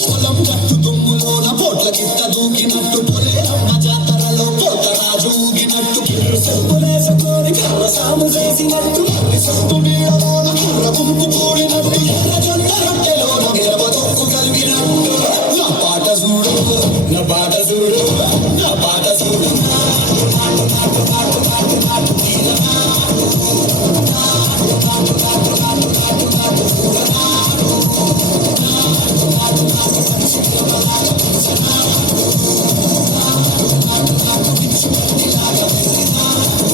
పొలం గట్టు దుమ్ములోన పోట్ల గిట్ట దూకినట్టు పొలేరమ్మ జాతరలో పోతరాజు ఊగినట్టు కిర్రు చెప్పులేసుకొని కర్ర సాము చేసినట్టు సొత్తు నీడలోన కుర్ర గుంపు కూడినట్టు ఎర్ర జొన్న రొట్టెలోన మిరప తొక్కు కలిగినట్టు నా పాట చూడు నా పాట చూడు నా పాట చూడు నాటు నాటు నాటు నాటు నాటు నీల నాటు నాటు నాటు నాటు నాటు నాటు నాటు పూల నాటు నాటు నాటు సంక్షిప్తలాగా పెంచనాటు నాటు నాటు నాటు పిచ్చుకల్లిలాగా పెరిగినాటు